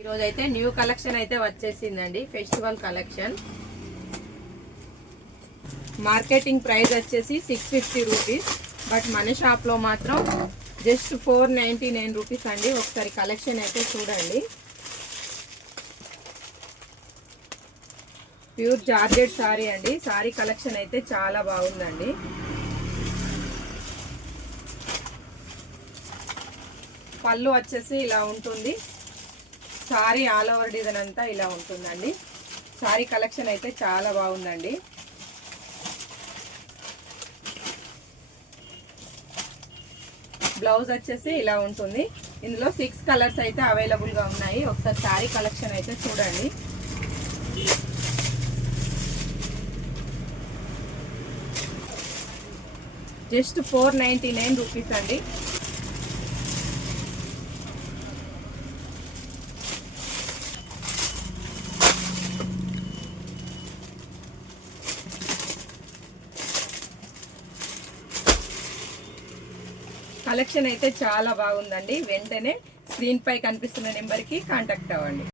ఈరోజు అయితే new collection అయితే వచ్చేసిందండి, ఫెస్టివల్ కలెక్షన్. మార్కెటింగ్ ప్రైస్ వచ్చేసి 650 రూపీస్, బట్ మన షాప్లో మాత్రం జస్ట్ 499 రూపీస్ అండి. ఒకసారి కలెక్షన్ అయితే చూడండి. ప్యూర్ జార్జెట్ సారీ అండి. సారీ కలెక్షన్ అయితే చాలా బాగుందండి. పళ్ళు వచ్చేసి ఇలా ఉంటుంది. సారీ ఆల్ ఓవర్ డిజైన్ అంతా ఇలా ఉంటుందండి. సారీ కలెక్షన్ అయితే చాలా బాగుందండి. బ్లౌజ్ వచ్చేసి ఇలా ఉంటుంది. ఇందులో 6 కలర్స్ అయితే అవైలబుల్గా ఉన్నాయి. ఒకసారి సారీ కలెక్షన్ అయితే చూడండి. జస్ట్ 499 రూపీస్ అండి. కలెక్షన్ అయితే చాలా బాగుందండి. వెంటనే స్క్రీన్ పై కనిపిస్తున్న నెంబర్కి కాంటాక్ట్ అవ్వండి.